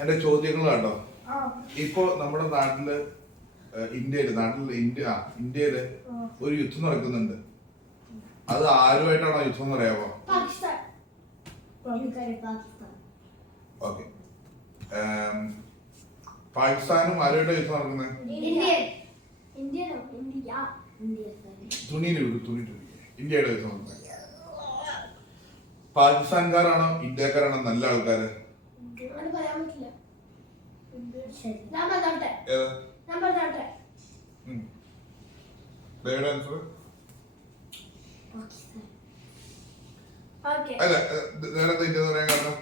എന്റെ ചോദ്യങ്ങൾ കണ്ടോ? ഇപ്പൊ നമ്മുടെ നാട്ടില് ഇന്ത്യയില് ഒരു യുദ്ധം നടക്കുന്നുണ്ട്. അത് ആരുമായിട്ടാണോ യുദ്ധം എന്ന് പറയാമോ? ഓക്കെ, പാകിസ്ഥാനും ആരുമായിട്ട് യുദ്ധം നടക്കുന്നത്? തുണിയില് ഇന്ത്യയുടെ യുദ്ധം നടക്കുന്നത്. പാകിസ്ഥാൻകാരാണോ ഇന്ത്യക്കാരാണോ നല്ല ആൾക്കാര്? അല്ല, നേരത്തെ ഇന്ത്യ പറയാൻ കാരണം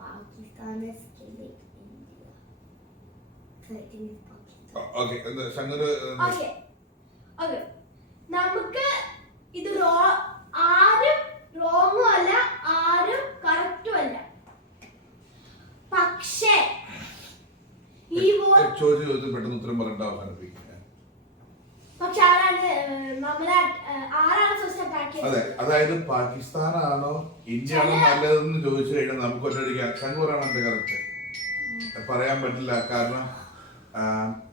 Pakistan is killing India. Threatening Pakistan. നമുക്ക് ഇത് ആരും റോങ്ങും അല്ല, ആരും കറക്റ്റും അല്ല. പക്ഷേ ഈ ചോദ്യം പെട്ടെന്ന് ഉത്തരം പറയേണ്ട അവസാനിപ്പിക്കും. പക്ഷെ ആരാണ് ഫസ്റ്റ് അറ്റാക്ക് ചെയ്തത്? അതെ, അതായത് പാകിസ്ഥാനാണോ ഇന്ത്യയാണോ നല്ലതെന്ന് ചോദിച്ചു കഴിഞ്ഞാൽ നമുക്ക് ഒറ്റയടിക്ക് ശങ്കൂറാണ് എന്റെ കറക്റ്റ് പറയാൻ പറ്റില്ല. കാരണം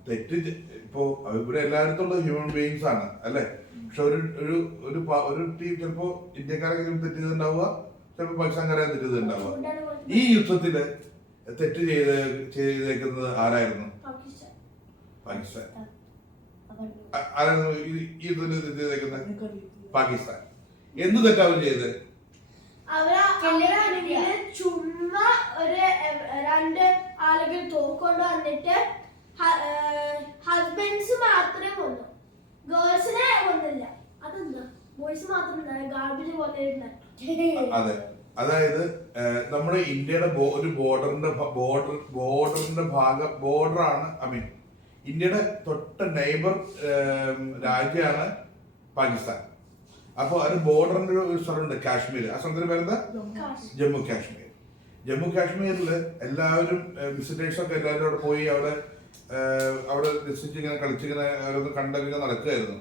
തെറ്റ് ഇപ്പോ ഇവിടെ എല്ലായിടത്തുള്ള ഹ്യൂമൻ ബീയിങ്സ് ആണ് അല്ലെ. പക്ഷെ ഒരു ടീം ചിലപ്പോ ഇന്ത്യക്കാരെ തെറ്റ് ചെയ്തിട്ടുണ്ടാവുക, ചിലപ്പോ പാകിസ്ഥാൻകാരെ തെറ്റ് ചെയ്തിട്ടുണ്ടാവുക. ഈ യുദ്ധത്തില് തെറ്റ് ചെയ്തേക്കുന്നത് ആരായിരുന്നു? പാകിസ്ഥാൻ. ആരായിരുന്നു ഈ യുദ്ധത്തിൽ തെറ്റ് ചെയ്തേക്കുന്നത്? പാകിസ്ഥാൻ. എന്ത് തെറ്റാ അവർ ചെയ്തത്? ചുമ്മാ രണ്ട് ആളുകൾ തോക്കൊണ്ട് വന്നിട്ട് ഹസ്ബൻഡ്സ് മാത്രമേ കൊന്നു, ഗേൾസിനെ കൊന്നില്ല. അതെന്താ? ബോയ്സ് മാത്രം ഗാർബേജ് പോലെ. അതെ, അതായത് നമ്മുടെ ഇന്ത്യയുടെ ഒരു ബോർഡറാണ്. ഐ മീൻ ഇന്ത്യയുടെ തൊട്ട നെയ്ബർ രാജ്യമാണ് പാകിസ്ഥാൻ. അപ്പൊ അത് ബോർഡറിന്റെ ഒരു സ്ഥലമുണ്ട്, കാശ്മീർ. ആ സ്ഥലത്തിന്റെ പേരെന്താ? ജമ്മു കാശ്മീർ. ജമ്മു കാശ്മീരില് എല്ലാവരും വിസിറ്റേഴ്സ് ഒക്കെ എല്ലാവരും അവിടെ പോയി അവിടെ രസിച്ച് ഇങ്ങനെ കളിച്ചിങ്ങനെ അവരൊന്ന് കണ്ടൊക്കെ നടക്കുകയായിരുന്നു.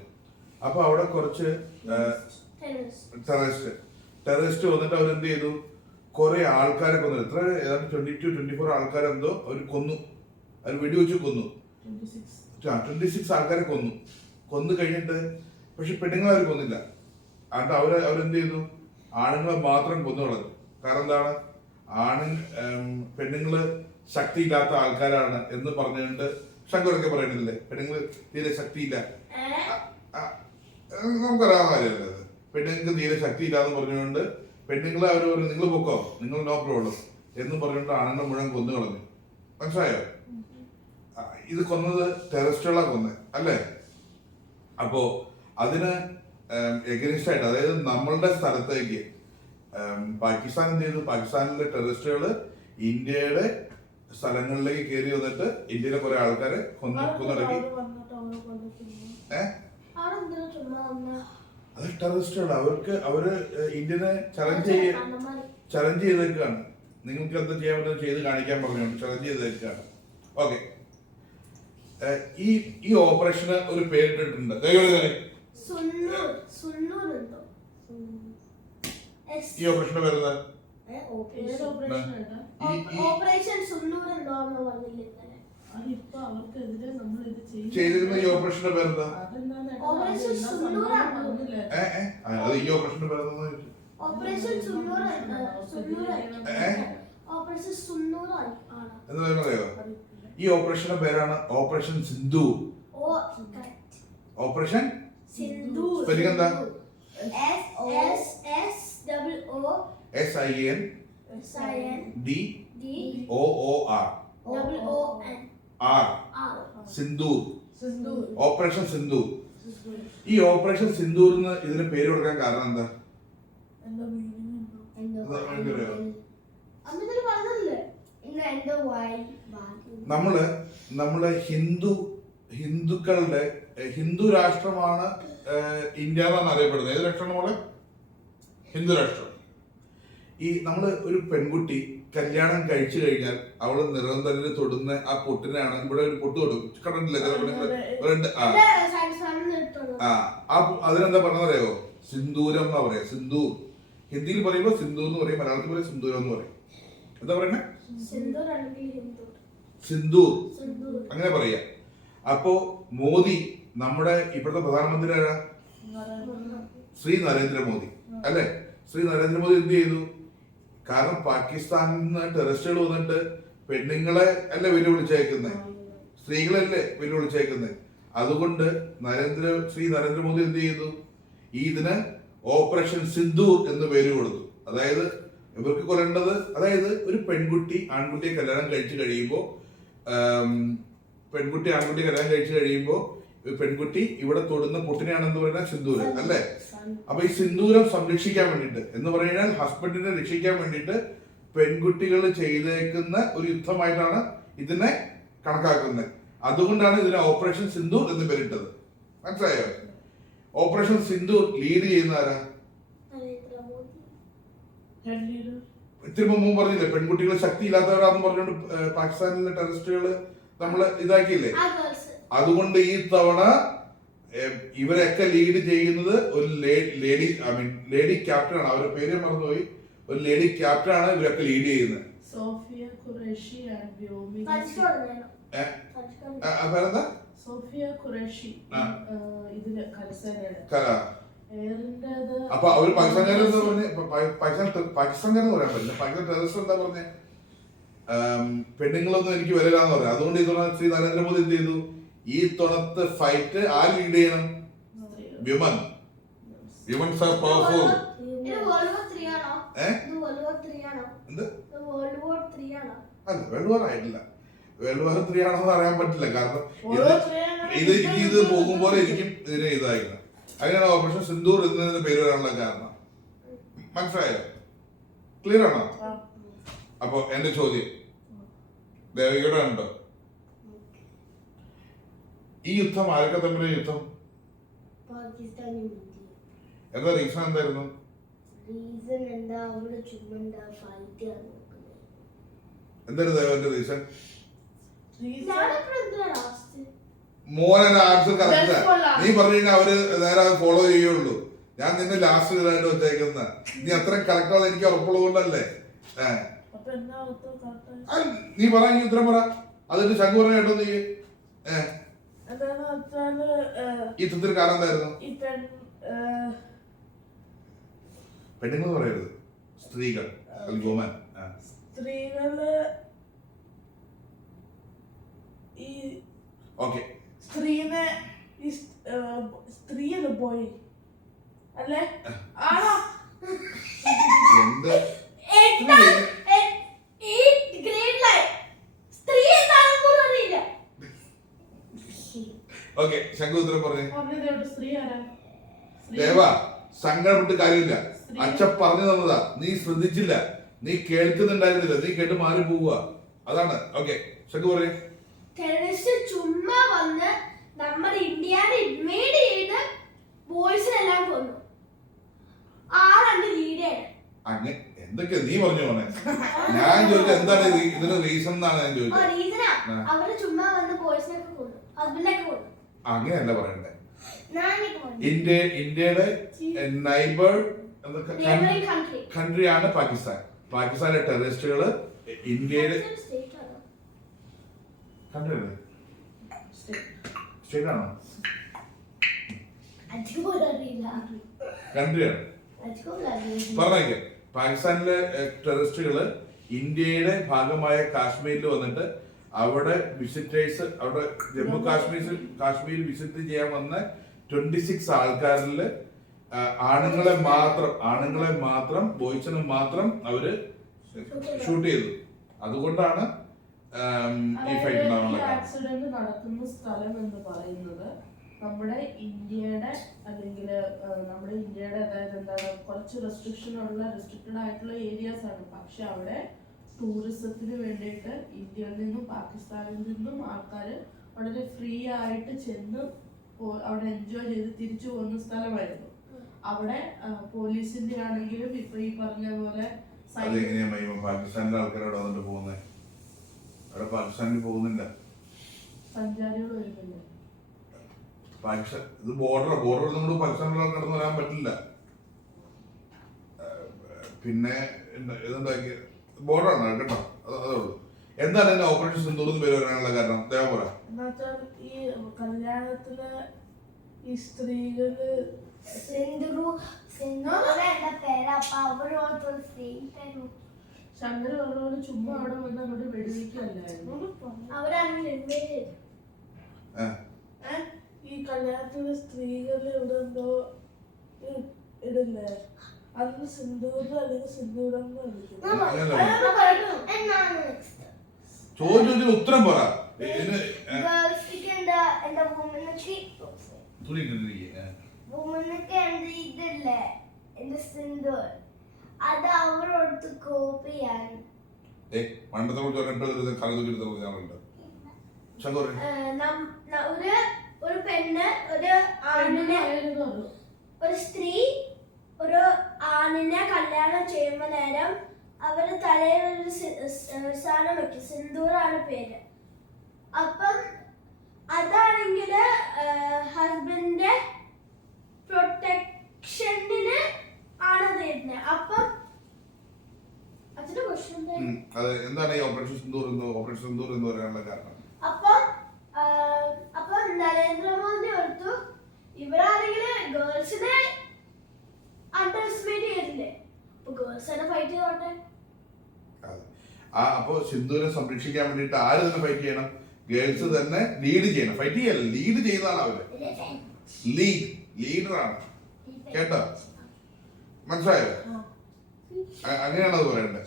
അപ്പൊ അവിടെ കുറച്ച് ടെററിസ്റ്റ് വന്നിട്ട് അവരെന്ത് ചെയ്തു? കുറെ ആൾക്കാരെ കൊന്നു. ഏതാണ്ട് 22-24 ആൾക്കാരെന്തോ അവർ കൊന്നു. അവർ വെടിവെച്ച് കൊന്നു. 26 ആൾക്കാരെ കൊന്നു കഴിഞ്ഞിട്ട് പക്ഷെ പെണ്ണുങ്ങളെ അവർ കൊന്നില്ല. എന്നിട്ട് അവരെന്ത് ചെയ്തു? ആണുങ്ങളെ മാത്രം കൊന്നു കളഞ്ഞു. കാരണം എന്താണ്? പെണ്ണുങ്ങള് ശക്തിയില്ലാത്ത ആൾക്കാരാണ് എന്ന് പറഞ്ഞുകൊണ്ട് ശങ്കുറൊക്കെ പറയുന്നില്ലേ, പെണ്ണുങ്ങൾ തീരെ ശക്തിയില്ല. നമുക്കറിയാവുന്ന കാര്യമല്ലേ അത്. പെണ്ണുങ്ങൾക്ക് തീരെ ശക്തിയില്ല എന്ന് പറഞ്ഞുകൊണ്ട് പെണ്ണുങ്ങളെ അവർ പറഞ്ഞു നിങ്ങൾ പൊക്കോ, നിങ്ങൾ നോ പ്രോബ്ലം എന്ന് പറഞ്ഞുകൊണ്ട് ആണുങ്ങളെ മുഴുവൻ കൊന്നു കളഞ്ഞു. മനസ്സിലായോ? ഇത് കൊന്നത് ടെററിസ്റ്റുകളാ കൊന്നത് അല്ലേ? അപ്പോ അതിന് എഗനിസ്റ്റ് ആയിട്ട്, അതായത് നമ്മളുടെ സ്ഥലത്തേക്ക് പാകിസ്ഥാൻ എന്ത് ചെയ്തു? പാകിസ്ഥാനിലെ ടെററിസ്റ്റുകൾ ഇന്ത്യയുടെ സ്ഥലങ്ങളിലേക്ക് കയറി വന്നിട്ട് ഇന്ത്യയിലെ കുറെ ആൾക്കാരെ കൊന്നിറക്കി. അത് ടെററിസ്റ്റുകൾ അവര് ഇന്ത്യനെ ചലഞ്ച് ചെയ്തേക്കാണ്. നിങ്ങൾക്ക് എന്താ ചെയ്യാൻ പറ്റുന്നത് ചെയ്ത് കാണിക്കാൻ പറഞ്ഞുകൊണ്ട് ചലഞ്ച് ചെയ്തേക്കാണ്. ഓക്കെ, ഈ ഓപ്പറേഷന് ഒരു പേരിട്ടിട്ടുണ്ട്. ഈ ഓപ്പറേഷന്റെ പേരെന്താ? ചെയ്തിരുന്ന ഈ ഓപ്പറേഷന്റെ പേരെന്താ? അത് ഈ ഓപ്പറേഷന്റെ പേരെന്താ? എന്താ? ഈ ഓപ്പറേഷന്റെ പേരാണ് ഓപ്പറേഷൻ സിന്ദൂർ. ഓപ്പറേഷൻ സ്പെല്ലിംഗ് എന്താ? സിന്ദൂർ. ഓപ്പറേഷൻ സിന്ദൂർ. ഈ ഓപ്പറേഷൻ സിന്ദൂറിന് ഇതിന് പേര് കൊടുക്കാൻ കാരണം എന്താ? നമ്മള് ഹിന്ദുക്കളുടെ ഹിന്ദു രാഷ്ട്രമാണ് ഇന്ത്യ എന്നാണ് അറിയപ്പെടുന്നത്. ഏത് രാഷ്ട്രമാണ് നമ്മള്? ഹിന്ദു രാഷ്ട്രം. ഈ നമ്മള് ഒരു പെൺകുട്ടി കല്യാണം കഴിച്ചു കഴിഞ്ഞാൽ അവള് നിരന്തരം തൊടുന്ന ആ പൊട്ടിനാണ് ഇവിടെ ഒരു പൊട്ട് തൊടും, കണ്ടിട്ടില്ലേ ചില പെണ്ണുങ്ങള് റെഡ് അതിനെന്താ പറഞ്ഞറിയോ? സിന്ദൂരം എന്നാ പറയാ. സിന്ദൂർ ഹിന്ദിയിൽ പറയുമ്പോ സിന്ദൂർ എന്ന് പറയും, മലയാളത്തിൽ പറയും സിന്ദൂരം എന്ന് പറയും. എന്താ പറയുന്നേ? സിന്ദൂർ അങ്ങനെ പറയാ. അപ്പോ മോദി നമ്മുടെ ഇപ്പോഴത്തെ പ്രധാനമന്ത്രി ആരാ? ശ്രീ നരേന്ദ്രമോദി അല്ലെ? ശ്രീ നരേന്ദ്രമോദി എന്ത് ചെയ്തു? കാരണം പാകിസ്ഥാനിൽ നിന്ന് ടെററിസ്റ്റുകൾ വന്നിട്ട് പെണ്ണുങ്ങളെ അല്ലേ വെല്ലുവിളിച്ചേക്കുന്നത്, സ്ത്രീകളല്ലേ വെല്ലുവിളിച്ചേക്കുന്നത്. അതുകൊണ്ട് ശ്രീ നരേന്ദ്രമോദി എന്ത് ചെയ്തു? ഇതിന് ഓപ്പറേഷൻ സിന്ദൂർ എന്ന് പേര് കൊടുത്തു. അതായത് ഇവർക്ക് കൊല്ലേണ്ടത്, അതായത് ഒരു പെൺകുട്ടി ആൺകുട്ടിയെ കല്യാണം കഴിച്ചു കഴിയുമ്പോൾ പെൺകുട്ടി ഇവിടെ തൊടുന്ന പൊട്ടിനെയാണെന്ന് പറയുന്നത് സിന്ദൂരം അല്ലേ? അപ്പൊ ഈ സിന്ദൂരം സംരക്ഷിക്കാൻ വേണ്ടിയിട്ട് എന്ന് പറഞ്ഞാൽ ഹസ്ബൻഡിനെ രക്ഷിക്കാൻ വേണ്ടിയിട്ട് പെൺകുട്ടികൾ ചെയ്തേക്കുന്ന ഒരു യുദ്ധമായിട്ടാണ് ഇതിനെ കണക്കാക്കുന്നത്. അതുകൊണ്ടാണ് ഇതിനെ ഓപ്പറേഷൻ സിന്ദൂർ എന്ന് പേരിട്ടത്. മനസ്സിലായോ? ഓപ്പറേഷൻ സിന്ദൂർ ലീഡ് ചെയ്യുന്ന ആരാ? ഇത്തിരി മുമ്പ് പറഞ്ഞില്ലേ പെൺകുട്ടികൾ ശക്തി ഇല്ലാത്തവരാന്ന് പറഞ്ഞുകൊണ്ട് പാകിസ്ഥാനിലെ ടെററിസ്റ്റുകൾ നമ്മള് ഇതാക്കിയില്ലേ? അതുകൊണ്ട് ഈ തവണ ഇവരൊക്കെ ലീഡ് ചെയ്യുന്നത് ഒരു ലേഡി ക്യാപ്റ്റൻ ആണ്. അവരുടെ പേര് മറന്നുപോയി. ഒരു ലേഡി ക്യാപ്റ്റൻ ആണ് ഇവരൊക്കെ ലീഡ് ചെയ്യുന്നത്. സോഫിയ ഖുറേഷി ഇതില് കരസേനയുടെ അപ്പൊ അവര് പാകിസ്ഥാൻകാരെന്ന് പറഞ്ഞ് പാകിസ്ഥാൻകാരെന്ന് പറയാൻ പറ്റില്ല. പാകിസ്ഥാൻ ടെററിസ്റ്റ് എന്താ പറഞ്ഞേ? പെണ്ണുങ്ങളൊന്നും എനിക്ക് വരില്ലാന്ന് പറയാം. അതുകൊണ്ട് ഈ തവണ ശ്രീ നരേന്ദ്രമോദി എന്ത് ചെയ്തു? ഈ തവണത്തെ ഫൈറ്റ് ആര് ലീഡ് ചെയ്യണം? Women's are powerful. World war ആയിട്ടില്ല. വേൾഡ് വാർ 3 ആണെന്ന് അറിയാൻ പറ്റില്ല. കാരണം ഇത് പോകുമ്പോലെ എനിക്കും ഇതിനെ ഇതായിരുന്നു. അങ്ങനെയാണ് ഓപ്പറേഷൻ സിന്ദൂർ എന്നതിന് പേര് വരാനുള്ള കാരണം. മനസ്സിലായോ? ക്ലിയർ ആണോ? അപ്പൊ എന്റെ ചോദ്യം ദേവികയുടെ ഉണ്ടോ? ഈ യുദ്ധം ആരൊക്കെ തമ്മിലെ യുദ്ധം? എന്താ റീസൺ? എന്തായിരുന്നു എന്തായിരുന്നു ദേവന്റെ റീസൺ? മോനെ ആൻസർ കറക്റ്റ്. നീ പറഞ്ഞു കഴിഞ്ഞാൽ അവര് നേരെ ഫോളോ ചെയ്യുള്ളൂ. ഞാൻ നിന്നെ ലാസ്റ്റ് ഇതായിട്ട് വെച്ചേക്കുന്ന നീ അത്ര കറക്റ്റ് ആണെന്ന് എനിക്ക് ഉറപ്പുള്ളത് കൊണ്ടല്ലേ. നീ പറ, ഈ ഉത്തരം പറ. അതിന്റെ ശംഖു പറഞ്ഞ കേട്ടോ നീ. ഈ യുദ്ധത്തിന് കാരണം എന്തായിരുന്നു? പെണ്ണുങ്ങൾ പറയരുത്, സ്ത്രീകൾ. ഓക്കെ, സ്ത്രീയല്ല ബോയ് അല്ലേ? ആണോ? എന്ത് ഓക്കെ, ശംഖു ഉത്തരം പറഞ്ഞേ. ദേവ സങ്കടപ്പെട്ട് കാര്യമില്ല. അച്ഛൻ പറഞ്ഞു തന്നതാ, നീ ശ്രദ്ധിച്ചില്ല, നീ കേൾക്കുന്നുണ്ടായിരുന്നില്ല, നീ കേട്ട് മാറി പോവുക. അതാണ്. ഓക്കെ, ശംഖു പറയേ. ടെററിസ്റ്റ് ചുമ്മാ വന്ന് നമ്മുടെ ഇന്ത്യനെ ഇൻവേഡ് ചെയ്ത് ബോയ്സിനെല്ലാം കൊന്നു. ആരാണ് ലീഡർ? അങ്ങനെ എന്തൊക്കെ നീ പറഞ്ഞു പോണേ. ഞാൻ ചോദിച്ചത് എന്താണ് ഇതിന് റീസൺ എന്നാണ് ഞാൻ ചോദിച്ചത്. അവര് ചുമ്മാ വന്ന് ബോയ്സിനൊക്കെ കൊന്നു, ഹസ്ബൻഡൊക്കെ കൊന്നു. അങ്ങനെയല്ല പറയണ്ടേ. ഇന്ത്യയുടെ നൈബർ കൺട്രിയാണ് പാകിസ്ഥാൻ. പാകിസ്ഥാനിലെ ടെററിസ്റ്റുകള് ഇന്ത്യയിലെ കൺട്രിയാണ്. സ്റ്റേറ്റ് ആണോ? കൺട്രിയാണ്. പറഞ്ഞേക്കെ. പാകിസ്ഥാനിലെ ടെററിസ്റ്റുകള് ഇന്ത്യയുടെ ഭാഗമായ കാശ്മീരിൽ വന്നിട്ട് അവിടെ വിസിറ്റേഴ്സ്, അവിടെ ജമ്മു കാശ്മീർ വിസിറ്റ് ചെയ്യാൻ വന്ന 26 ആൾക്കാരിൽ ആണുങ്ങളെ മാത്രം ബോയ്സിന് മാത്രം അവര് ഷൂട്ട് ചെയ്തു. അതുകൊണ്ടാണ് ഈ ഫൈറ്റ് ഉണ്ടാവുന്നത്. ആക്സിഡന്റ് നടക്കുന്ന സ്ഥലം എന്ന് പറയുന്നത് നമ്മുടെ ഇന്ത്യയുടെ അതായത് എന്താണ്, കുറച്ച് റെസ്ട്രിക്റ്റഡ് ആയിട്ടുള്ള ഏരിയാസ് ആണ്. പക്ഷെ അവിടെ ടൂറിസത്തിന് വേണ്ടിയിട്ട് ഇന്ത്യയിൽ നിന്നും പാകിസ്ഥാനിൽ നിന്നും ആൾക്കാർ വളരെ ഫ്രീ ആയിട്ട് ചെന്ന് അവിടെ എൻജോയ് ചെയ്ത് തിരിച്ചു പോകുന്ന സ്ഥലമായിരുന്നു. അവിടെ പോലീസിന്റെ ആണെങ്കിലും ഇപ്പൊ ഈ പറഞ്ഞ പോലെ അതെങ്ങനെയാ മഹിമ പാകിസ്ഥാനിലെ ആൾക്കാർ അവിടെ വന്നിട്ട് പോകുന്നത്? അവിടെ പാകിസ്ഥാനിൽ പോകുന്നില്ല. സഞ്ചാരികൾ വരുന്നില്ല. പാകിസ്ഥാൻ ഇത് ബോർഡർ നമ്മൾ പാകിസ്ഥാനിലുള്ള കടന്നു വരാൻ പറ്റില്ല. പിന്നെ ഇതുണ്ടാക്കിയ ബോർഡറാണ് കേട്ടോ. അതേ ഉള്ളൂ. എന്താണ് ഇതിന്റെ ഓപ്പറേഷൻ സിന്ദൂർ എന്ന് പേര് വരാനുള്ള കാരണം? ദേവപുര എന്നുവെച്ചാൽ ഈ കല്യാണത്തില് ഈ സ്ത്രീകള് സിന്ദൂർ എന്റെ പേര് അപ്പൊ അവരോട് സെയിം പേര് ശങ്കര പറഞ്ഞ ചുമ്മാ അവിടെ വന്ന് അങ്ങോട്ട് വെടിവെക്കല്ലായിരുന്നു. അവരാണെങ്കിൽ എന്തെങ്കിലും ഈ കല്യാണത്തില് സ്ത്രീകള് ഇവിടെ എന്തോ ഇടില്ലേ, അന്ന് സിന്ദൂർ അല്ലെങ്കിൽ സിന്ദൂരം എന്ന് വിളിക്കുന്നു. എന്നാണ് ചോദിച്ചതിന് ഉത്തരം പറ. ഗേൾസിക്ക് എന്താ വുമനൊക്കെ വുമനൊക്കെ എന്ത് ഇതല്ലേ എന്റെ സിന്ദൂർ അത് അവരോട് കോപ്പി ചെയ്യാൻ പണ്ടത്തെ കുറിച്ച് കലകുറിച്ച് ഒരു പെണ്ണ് ഒരു ആണിനെ ഒരു സ്ത്രീ ഒരു ആണിനെ കല്യാണം ചെയ്യുമ്പോ നേരം അവര് തലയിൽ ഒരു സാധനം വെക്കും, സിന്ദൂറാണ് പേര്. അപ്പം അതാണെങ്കില് ഹസ്ബൻഡിന്റെ പ്രൊട്ടക്ഷനിന് ആണ് തരുന്നത്. അപ്പം അതിന്റെ ക്വസ്റ്റ്യൻ എന്താണ് ഈ ഓപ്പറേഷൻ സിന്ദൂർ എന്ന് പറയാനുള്ള കാരണം? അപ്പൊ നരേന്ദ്രമോദി ഓർത്തു ഇവരാണെങ്കില് ഗേൾസിനെ അണ്ടർ എസ്റ്റിമേറ്റ് ചെയ്തില്ലേ, അപ്പൊ ഗേൾസ് തന്നെ ഫൈറ്റ് ചെയ്തോട്ടെ. അപ്പൊ സിന്ധുവിനെ സംരക്ഷിക്കാൻ വേണ്ടിട്ട് ആര് തന്നെ ഫൈറ്റ് ചെയ്യണം? ഗേൾസ് തന്നെ ലീഡ് ചെയ്യണം. ഫൈറ്റ് ചെയ്യല്ല, ലീഡ് ചെയ്യുന്നതാണ് അവര്. ലീഡറാണ്. കേട്ടോ? മനസ്സിലായോ? അങ്ങനെയാണ് അത് പറയണ്ടേ.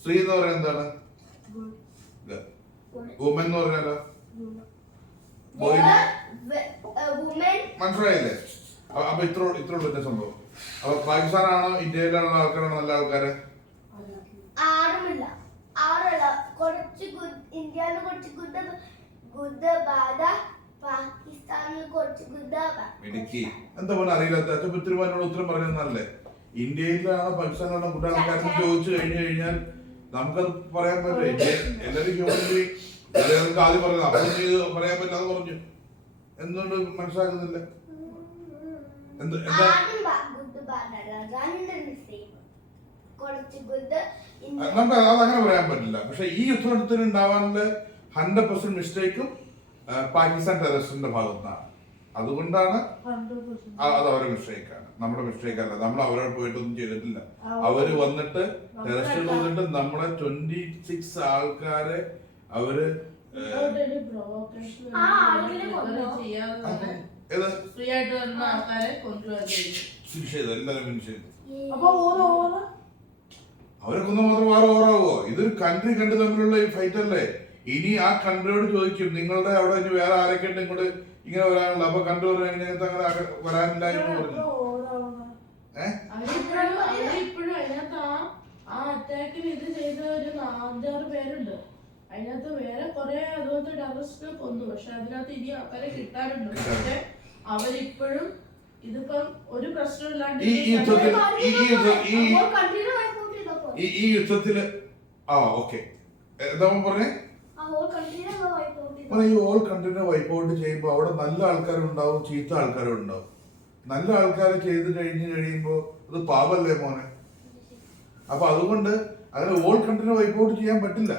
സ്ത്രീ എന്ന് പറയുന്നത് എന്താണ്? വുമൻ എന്ന് പറഞ്ഞാലോ മനസ്സിലായില്ലേ? അപ്പൊ ഇത്ര സംഭവം. അപ്പൊ പാകിസ്ഥാനാണോ ഇന്ത്യയിലുള്ള ആൾക്കാരാണോ നല്ല ആൾക്കാര്? ആരുമില്ല കുറച്ച് ഇന്ത്യയിൽ കുറച്ച് ഗുഡ് ബാധ പാകിസ്ഥാനിൽ കുറച്ച് ഗുഡ് ഇടുക്കി എന്താ പോലെ അറിയില്ലാത്ത തിരുവാനോട് ഉത്തരം പറയുന്നല്ലേ. ഇന്ത്യയിലാണോ പാകിസ്ഥാനിലാണോ ഗുഡ് ആൾക്കാരെന്ന് ചോദിച്ചു കഴിഞ്ഞാൽ നമുക്കത് പറയാൻ പറ്റില്ല. എല്ലാവരും ഹ്യൂമൻലി നമുക്ക് ആദ്യം പറഞ്ഞു അപ്പോൾ പറയാൻ പറ്റാതെ പറഞ്ഞു. എന്തുകൊണ്ട് മനസ്സിലാക്കുന്നില്ല? നമുക്ക് അതങ്ങനെ പറയാൻ പറ്റില്ല. പക്ഷെ ഈ യുദ്ധത്തിന് ഉണ്ടാവാനുള്ള 100% മിസ്റ്റേക്കും പാകിസ്ഥാൻ ടെററിസ്റ്റിന്റെ ഭാഗത്തുനിന്നാണ്. അതുകൊണ്ടാണ് അത് അവരുടെ മിസ്റ്റേക്കാണ്, നമ്മുടെ മിസ്റ്റേക്ക് അല്ല. നമ്മൾ അവരോട് പോയിട്ടൊന്നും ചെയ്തിട്ടില്ല. അവര് വന്നിട്ട് ടെററിസ്റ്റുകൾ വന്നിട്ട് നമ്മളെ 26 ആൾക്കാരെ അവര് അവരെ കൊന്ന മാത്രം വേറെ ഓറാവോ? ഇതൊരു കൺട്രി കണ്ട് തമ്മിലുള്ള ഈ ഫൈറ്റ് അല്ലേ. ഇനി ആ കൺട്രിയോട് ചോദിക്കും നിങ്ങളുടെ അവിടെ ഇനി വേറെ ആരൊക്കെ ഉണ്ട് ഇങ്ങോട്ട് ഇങ്ങനെ വരാനുള്ള. അപ്പൊ കണ്ടു പറഞ്ഞാൽ അങ്ങനെ വരാനില്ല എന്ന് പറഞ്ഞു. ഇപ്പോഴും അതിനകത്ത് ആ അറ്റാക്കിന് ഇത് ചെയ്ത ഒരു 5-6 പേരുണ്ട്. അതിനകത്ത് വേറെ കുറെ അതുപോലത്തെ ടെററിസ്റ്റിനെ കൊന്നു. പക്ഷെ അതിനകത്ത് ഇനി ആൾക്കാരെ കിട്ടാനുണ്ട്. പക്ഷെ അവരിപ്പോഴും ഇതിപ്പം ഒരു പ്രശ്നമില്ലാണ്ട് ഈ യുദ്ധത്തില് ഓക്കെ എന്താ പറഞ്ഞേ? ഈ ഓൾ കൺട്രീനെ വൈപ്പ് ഔട്ട് ചെയ്യുമ്പോ അവിടെ നല്ല ആൾക്കാരുണ്ടാവും, ചീത്ത ആൾക്കാരും ഉണ്ടാവും. നല്ല ആൾക്കാർ ചെയ്ത് കഴിയുമ്പോ അത് പാപല്ലേ മോനെ. അപ്പൊ അതുകൊണ്ട് അങ്ങനെ ഓൾ കൺട്രീനെ വൈപ്പ് ഔട്ട് ചെയ്യാൻ പറ്റില്ല.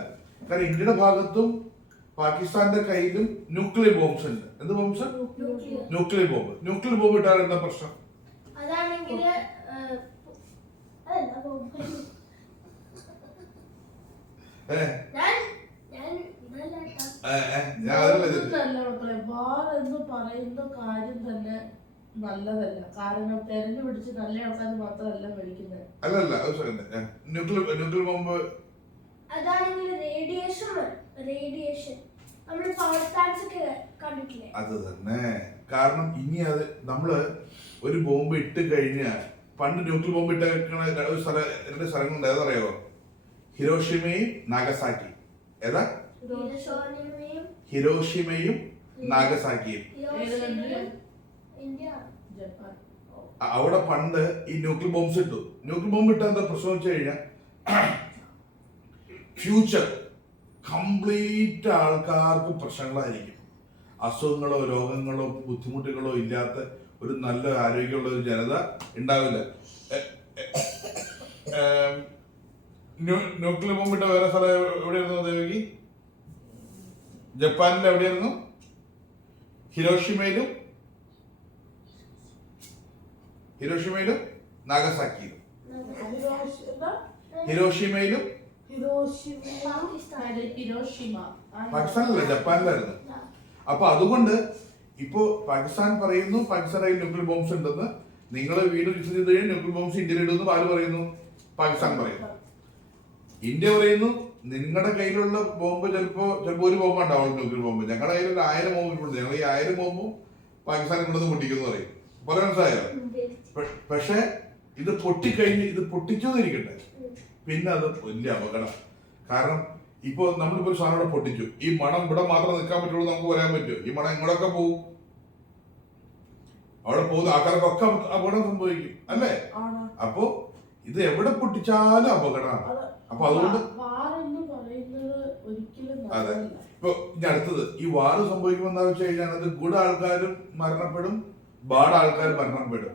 കാരണം ഇന്ത്യയുടെ ഭാഗത്തും പാകിസ്ഥാന്റെ കയ്യിലും ന്യൂക്ലിയർ ബോംബ്സ് ഉണ്ട്. എന്ത് ബോംബ്സ്? ന്യൂക്ലിയർ ബോംബ് ഇട്ടാൽ എന്താ പ്രശ്നം? എന്ന് പറയുന്ന കാര്യം തന്നെ നല്ലതല്ല. കാരണം തെരഞ്ഞു പിടിച്ച് നല്ല ആൾക്കാർ മാത്രമല്ല മേടിക്കുന്നത്. അല്ലല്ല ന്യൂക്ലിയർ ബോംബ് അതാണെങ്കിൽ റേഡിയേഷൻ നമ്മൾ പവർ പ്ലാന്റ്സ് ഒക്കെ കണ്ടിട്ടില്ലേ? അത് തന്നെ. കാരണം ഇനി അത് നമ്മള് ഒരു ബോംബ് ഇട്ട് കഴിഞ്ഞാൽ പണ്ട് ന്യൂക്ലിയർ ബോംബ് ഇട്ടേക്കണ 2 സ്ഥലങ്ങളുണ്ട്. ഏതറിയാവോ? ഹിരോഷിമയും നാഗസാക്കി. ഏതാ? ഹിരോഷിമയും നാഗസാക്കിയും. അവിടെ പണ്ട് ഈ ന്യൂക്ലിയർ ബോംബ്സ് ഇട്ടു. ന്യൂക്ലിയർ ബോംബ് ഇട്ടാൽ എന്താ പ്രശ്നം വെച്ച് കഴിഞ്ഞാൽ ഫ്യൂച്ചർ കംപ്ലീറ്റ് ആൾക്കാർക്ക് പ്രശ്നങ്ങളായിരിക്കും. അസുഖങ്ങളോ രോഗങ്ങളോ ബുദ്ധിമുട്ടുകളോ ഇല്ലാത്ത ഒരു നല്ല ആരോഗ്യമുള്ള ഒരു ജനത ഉണ്ടാവില്ല. ന്യൂക്ലിയർ ബോംബിട്ട വേറെ സ്ഥലം എവിടെയായിരുന്നു ദേവകി? ജപ്പാനിൽ എവിടെയായിരുന്നു? ഹിരോഷിമയിലും നാഗസാക്കിയിലും. ഹിരോഷിമയിലും പാകിസ്ഥാനിലല്ല, ജപ്പാനിലായിരുന്നു. അപ്പൊ അതുകൊണ്ട് ഇപ്പോ പാകിസ്ഥാൻ പറയുന്നു പാകിസ്ഥാനിൽ ന്യൂക്ലിയർ ബോംബ്സ് ഉണ്ടെന്ന്. നിങ്ങൾ വീട് വിസിറ്റ് ചെയ്ത് കഴിഞ്ഞാൽ ന്യൂക്ലിയർ ബോംബ്സ് ഇന്ത്യയിൽ ഇടുന്നു ആര് പറയുന്നു? പാകിസ്ഥാൻ പറയുന്നു. ഇന്ത്യ പറയുന്നു നിങ്ങളുടെ കയ്യിലുള്ള ബോംബ് ചിലപ്പോ ഒരു ബോംബ് ഉണ്ടാവും ന്യൂക്ലിയർ ബോംബ്. ഞങ്ങളുടെ കയ്യിൽ ഒരു 1000 ബോംബ്, ഞങ്ങൾ ഈ 1000 ബോംബും പാകിസ്ഥാനിൽ കൊണ്ടത് പൊട്ടിക്കുന്നു പറയും. പോലെ മനസ്സിലായോ? പക്ഷെ ഇത് പൊട്ടിക്കഴിഞ്ഞ് ഇത് പൊട്ടിച്ചോന്നിരിക്കട്ടെ, പിന്നെ അത് വലിയ അപകടം. കാരണം ഇപ്പൊ നമ്മളിപ്പോ ഒരു സാധനം പൊട്ടിച്ചു, ഈ മണം ഇവിടെ മാത്രം നിൽക്കാൻ പറ്റുള്ളൂ നമുക്ക് പറയാൻ പറ്റുമോ? ഈ മണം എങ്ങോട്ടൊക്കെ പോകും? അവിടെ പോകുന്ന ആൾക്കാർക്കൊക്കെ അപകടം സംഭവിക്കും അല്ലേ? അപ്പോ ഇത് എവിടെ പൊട്ടിച്ചാലും അപകടമാണ്. അപ്പൊ അതുകൊണ്ട് അതെ. ഇപ്പൊ ഇനി അടുത്തത് ഈ വാറ് സംഭവിക്കുമ്പോൾ എന്താ വെച്ച് കഴിഞ്ഞാൽ അത് ഗുഡ് ആൾക്കാരും മരണപ്പെടും, ബാഡ് ആൾക്കാർ മരണപ്പെടും.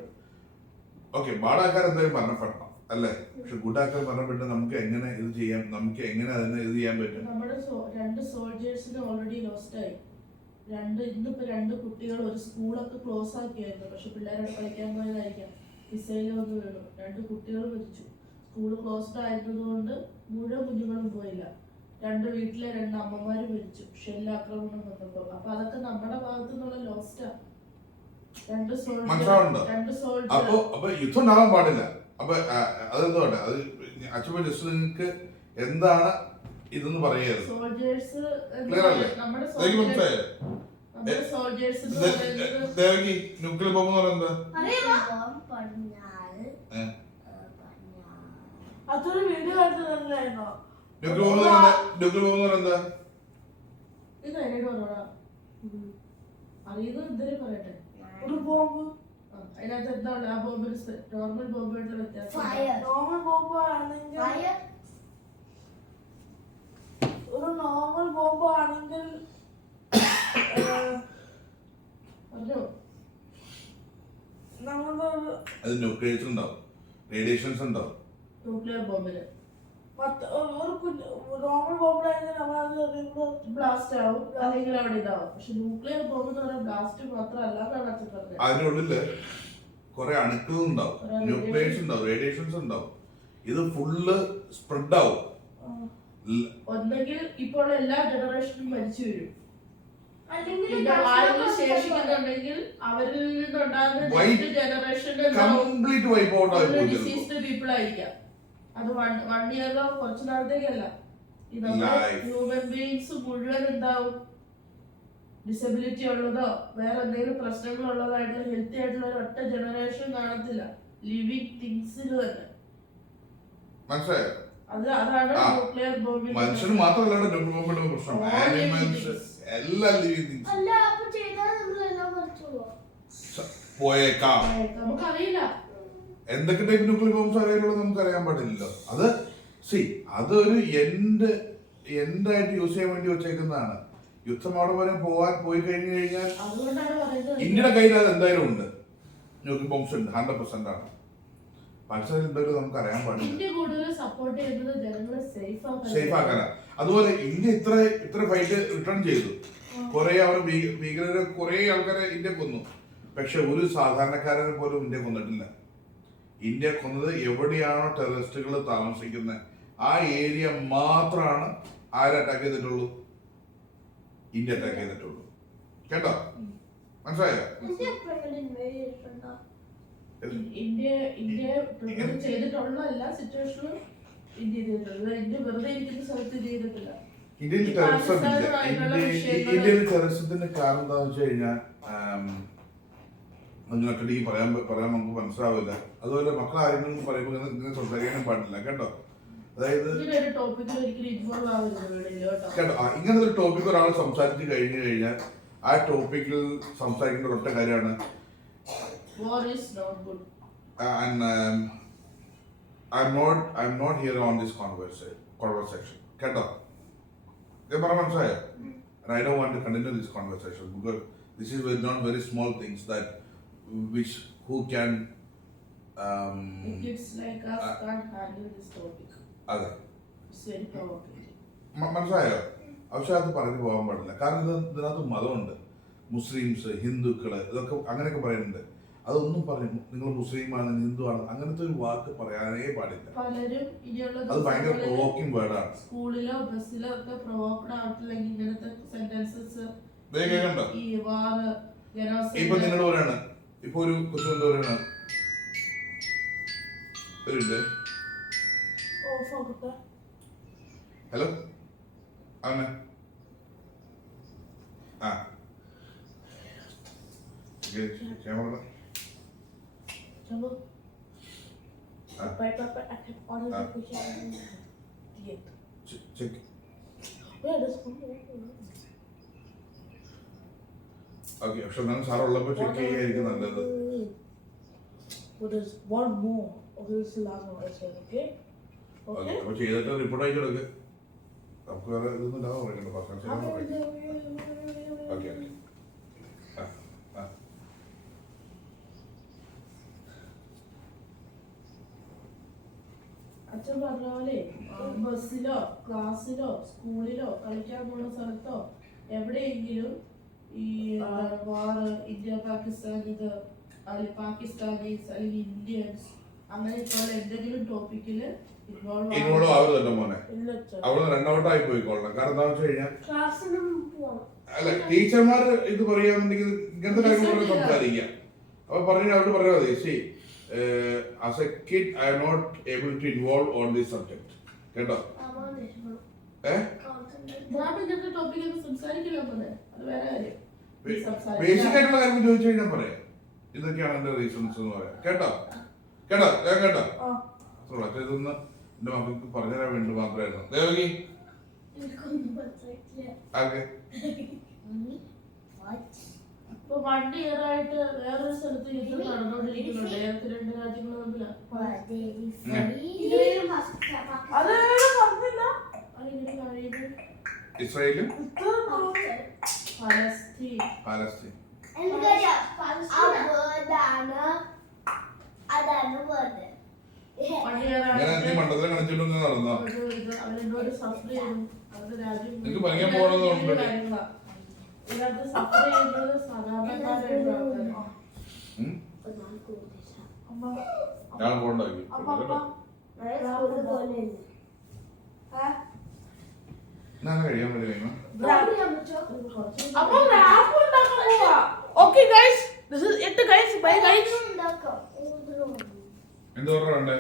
ഓക്കെ, ബാഡ് ആൾക്കാർ എന്തായാലും മരണപ്പെടണം അല്ലേ? പക്ഷെ ഗുഡ് ആൾക്കാർ മരണപ്പെട്ട് നമുക്ക് എങ്ങനെ ഇത് ചെയ്യാം? നമുക്ക് എങ്ങനെ അതിനെ ഇത് ചെയ്യാൻ പറ്റും? നമ്മുടെ 2 സോൾജേഴ്സിന് ഓൾറെഡി ലോസ്റ്റ് ആയി. ഇന്നിപ്പോ 2 കുട്ടികൾ ഒരു സ്കൂളൊക്കെ ക്ലോസ് ആക്കിയായിരുന്നു. പക്ഷെ പിള്ളേരോട് കളിക്കാൻ പോയതായിരിക്കാം, മിസൈല് വന്ന് വീണു, 2 കുട്ടികൾ മരിച്ചു. സ്കൂൾ ക്ലോസ്ഡ് ആയിരുന്നതുകൊണ്ട് മുഴുവൻ കുഞ്ഞുങ്ങളും പോയില്ല. 2 വീട്ടിലെ 2 അമ്മമാര് മരിച്ചു ഷെല്ലാക്രമണം വന്നപ്പോ. അപ്പൊ അതൊക്കെ നമ്മുടെ ഭാഗത്തു നിന്നുള്ള ലോസ്റ്റാ. 2 സോൾജേഴ്സ്. അപ്പൊ യുദ്ധം ഉണ്ടാകാൻ പാടില്ല. അപ്പൊ അതെന്തുകൊണ്ട് അത് അച്ഛൻ ജസ്റ്റ് നിങ്ങൾക്ക് എന്താണ് ഇതെന്ന് പറയുന്നത്? സോൾജേഴ്സ് നമ്മുടെ സോൾജേഴ്സ് ദേവകി ന്യൂക്ലിയർ ബോംബ് എന്ന് പറയുന്നത് അതൊരു വീഡിയോ കണ്ടിട്ടുണ്ടായിരുന്നോ? ന്യൂക്ലിയർ ബോംബ് എന്ന് പറയുന്നത് ഇത് എന്നോട് പറഞ്ഞോടാ. അറിയുന്നത് എന്തിനു പറയട്ടെ? ഒരു ബോംബ് അതിനകത്ത് എന്താണ് ആ ബോംബിന് നോർമൽ ബോംബായിട്ടുള്ള വ്യത്യാസം? നോർമൽ ബോംബ് ആണെങ്കിൽ ഒരു നോർമൽ ബോംബ് ആണെങ്കിൽ പറഞ്ഞോ അത് ന്യൂക്ലിയേഴ്സ് ഉണ്ടാവും, റേഡിയേഷൻസ് ഉണ്ടാവും. ന്യൂക്ലിയർ ബോംബില് നോർമൽ ബോംബിലാണെങ്കിൽ നമ്മളത് ബ്ലാസ്റ്റ് ആവും അല്ലെങ്കിൽ അവിടെ ഇതാവും. പക്ഷെ ന്യൂക്ലിയർ ബോംബ് എന്ന് പറഞ്ഞാൽ ബ്ലാസ്റ്റ് മാത്രമല്ല, അതിനുള്ളില് കുറെ അണുക്കൾ ഉണ്ടാവും, ന്യൂക്ലിയേഴ്സ് ഉണ്ടാവും, റേഡിയേഷൻസ് ഉണ്ടാവും. ഇത് ഫുള്ള് സ്പ്രെഡ് ആവും. ഒന്നെങ്കിൽ ഇപ്പോൾ എല്ലാ ജനറേഷനും മരിച്ചു വരും, പിന്നെ ആരെങ്കിലും ശേഷിക്കുന്നുണ്ടെങ്കിൽ അവരിൽ നിന്നുണ്ടാകുന്ന കംപ്ലീറ്റ് വൈപ്പ് ഔട്ട് ആയി ഡിസീസ്ഡ് പീപ്പിൾ ആയിരിക്കാം. അത് 1 ഇയറിലോ കുറച്ച് നാളത്തേക്കല്ല. ഹ്യൂമൻ ബീയിങ്സ് മുഴുവൻ എന്താവും? ഡിസബിലിറ്റി ഉള്ളതോ വേറെ എന്തെങ്കിലും പ്രശ്നങ്ങൾ ഉള്ളതായിട്ടുള്ള ഹെൽത്തി ആയിട്ടുള്ള ഒരു ഒറ്റ ജനറേഷൻ കാണത്തില്ല ലിവിങ് തിങ്സിൽ തന്നെ. മനസ്സിലായോ? അതാണ് ന്യൂക്ലിയർ ബോംബിൽ. മനുഷ്യന് മാത്രമല്ല ന്യൂക്ലിയർ ബോംബിന്റെ പ്രശ്നം, ആനിമൽസ് എല്ലാ ലിവിങ് തിങ്സ് പോയേക്കാം. നമുക്കറിയില്ല എന്തൊക്കെ ടൈപ്പ് ന്യൂക്ലിയർ ബോംബ്സ് അറിയാനുള്ളത് നമുക്ക് അറിയാൻ പാടില്ലല്ലോ. അത് അതൊരു എൻഡായിട്ട് യൂസ് ചെയ്യാൻ വേണ്ടി വെച്ചേക്കുന്നതാണ്. യുദ്ധം അവിടെ വരെ പോയി കഴിഞ്ഞു കഴിഞ്ഞാൽ ഇന്ത്യയുടെ കയ്യിൽ അത് എന്തായാലും ഉണ്ട്, ന്യൂക്ലിയർ ബോംബ്സ് ഉണ്ട്, 100% ആണ്. പാകിസ്ഥാനിൽ ഉണ്ടല്ലോ നമുക്ക് അറിയാൻ പാടില്ല. സേഫ് ആക്കാനാ. അതുപോലെ ഇന്ത്യ ഇത്ര ഫൈറ്റ് റിട്ടേൺ ചെയ്തു. കുറെ അവർ ഭീകരരെ കുറെ ആൾക്കാരെ ഇന്ത്യ കൊന്നു. പക്ഷെ ഒരു സാധാരണക്കാരനെ പോലും ഇന്ത്യ കൊന്നിട്ടില്ല. ഇന്ത്യ കൊന്നത് എവിടെയാണോ ടെററിസ്റ്റുകൾ താമസിക്കുന്നത് ആ ഏരിയ മാത്രമാണ് ആര് അറ്റാക്ക് ചെയ്തിട്ടുള്ളൂ? ഇന്ത്യ അറ്റാക്ക് ചെയ്തിട്ടുള്ളൂ. കേട്ടോ? മനസ്സിലായോ? ഇന്ത്യ ചെയ്തിട്ടുള്ള എല്ലാ സിറ്റുവേഷനും ഇന്ത്യ ചെയ്തിട്ടുള്ളത്. ഇന്ത്യ വെറുതെ ഇരിക്കുന്ന സ്ഥലത്ത് ചെയ്തിട്ടില്ല. ഇന്ത്യയിൽ ടെററിസത്തിന്റെ കാരണം എന്താണെന്ന് വെച്ച് കഴിഞ്ഞാൽ ഒറ്റടിക്ക് പറയാൻ നമുക്ക് മനസ്സിലാവില്ല. അതുപോലെ മക്കൾ ആരെങ്കിലും പറയുമ്പോൾ ഇങ്ങനെ സംസാരിക്കാനും പാടില്ല. കേട്ടോ? അതായത് കേട്ടോ, ഇങ്ങനത്തെ ഒരു ടോപ്പിക് ഒരാൾ സംസാരിച്ച് കഴിഞ്ഞു കഴിഞ്ഞാൽ ആ ടോപ്പിക്കിൽ സംസാരിക്കേണ്ട ഒറ്റ കാര്യമാണ് I'm not here on this conversation. കേട്ടോ? ഞാൻ പറഞ്ഞ മനസ്സിലായോ? And I don't want to continue this conversation because this is not very small things that which who can Kids like us can't handle this topic. അതെ It's very provocative. മനസ്സിലായോ? പക്ഷെ അത് പറഞ്ഞു പോകാൻ പാടില്ല. കാരണം ഇതിനകത്ത് മതമുണ്ട്, മുസ്ലിംസ്, ഹിന്ദുക്കള്, ഇതൊക്കെ അങ്ങനെയൊക്കെ പറയുന്നുണ്ട്. അതൊന്നും പറയും നിങ്ങൾ മുസ്ലിമാണ്, ഹിന്ദുവാണ്, അങ്ങനത്തെ ഒരു വാക്ക് പറയാനേ പാടില്ല. പലരും ഇനിയുള്ള അത് ഭയങ്കര പ്രൊവോക്കിംഗ് വേർഡാണ്. സ്കൂളിലോ ബസ്സിലോ ഒക്കെ പ്രൊവോക്ഡ് ആയിട്ടില്ലെങ്കിൽ ഇങ്ങനത്തെ സെന്റൻസസ് കേൾക്കണ്ടോ? ഈ വാർ ഇപ്പൊ നിങ്ങൾ പറയാണ്, ഇപ്പൊ ഒരു കൊച്ചു എന്താ പറയണ, ഹലോ അവനെ ആ ക്യാമറ चलो हाँ। पापा I can order हाँ। the question. Check Where does come? Okay. പക്ഷെ എന്നാലും സാർ ഉള്ളപ്പോൾ ചെക്ക് ചെയ്യായിരിക്കും നല്ലത്. What is one more? Okay, this is the last one I said, okay? Okay. അപ്പൊ ചെയ്തിട്ട് റിപ്പോർട്ട് അയച്ചു കൊടുക്ക്. നമുക്ക് വേറെ ഇതൊന്നും ഉണ്ടാവും പറയണ്ട. Okay okay. അച്ഛൻ പറഞ്ഞ പോലെ ബസ്സിലോ ക്ലാസ്സിലോ സ്കൂളിലോ കളിക്കാൻ പോകുന്ന സ്ഥലത്തോ എവിടെയെങ്കിലും ഈ വാറ് ഇന്ത്യ പാകിസ്ഥാൻ ഇത് അല്ലെങ്കിൽ പാകിസ്ഥാനീസ് അല്ലെങ്കിൽ ഇന്ത്യൻസ് അങ്ങനെയൊക്കെയുള്ള എന്തെങ്കിലും ടോപ്പിക്കില് ഇൻവോൾവ് ആവുന്നുണ്ടോ മോനെ? അവിടെ രണ്ടോട്ടായി പോയിക്കൊള്ളണം. കാരണം എന്താ വെച്ച് കഴിഞ്ഞാൽ ക്ലാസ്സിനും പോവാം. അല്ല, ടീച്ചർമാർ ഇത് പറയാന്നുണ്ടെങ്കിൽ ഇങ്ങനത്തെ കാര്യങ്ങൾ സംസാരിക്കാം. അപ്പൊ പറഞ്ഞു അവരോട് പറഞ്ഞാൽ മതി, C as a kid I am not able to involve on this subject. കേട്ടോ? ഇങ്ങനത്തെ ടോപ്പിക്കൊക്കെ സംസാരിക്കില്ല പോലെ അത് വേറെ കാര്യം. ബേസിക് ആയിട്ടുള്ള കാര്യം ചോദിച്ചു കഴിഞ്ഞാൽ പറയാം, ഇതൊക്കെയാണ് എന്റെ റീസൺസ് എന്ന് പറയാം. കേട്ടോ? കേട്ടോ? ഞാൻ കേട്ടോ? അത്ര ഇതൊന്ന് എന്റെ മക്കൾക്ക് പറഞ്ഞുതരാൻ വേണ്ടി മാത്രമായിരുന്നു. ദേവകി ആകെ ഇപ്പൊ 1 year ആയിട്ട് വേറൊരു സ്ഥലത്ത് യുദ്ധം നടന്നുകൊണ്ടിരിക്കുന്നുണ്ട്. ഏതൊക്കെ 2 രാജ്യങ്ങൾ തമ്മിലാണ് ഇസ്രായേലും പലസ്തീൻ. പാലസ്തീൻ. അതാണ് വേർഡ്. 1 year ഞാൻ എന്ത് മണ്ഡലം കളിച്ചിട്ടൊന്നും നടന്നോ? അവരെന്തോരം സഫർ ചെയ്യുന്നു. അവരുടെ രാജ്യം നിനക്ക് പഠിക്കാൻ പോകണമെന്നുണ്ട്. ഇതിനകത്ത് സഫർ ചെയ്യുന്നത് സാധാരണക്കാരായിട്ടുള്ള ആൾക്കാരാണ്. ഞാൻ പോകണ്ടാക്കി ഞാൻ കഴിയാൻ വേണ്ടി കഴിയുമ്പോ Okay guys, this is it guys. Bye guys. എന്താ പറഞ്ഞേ?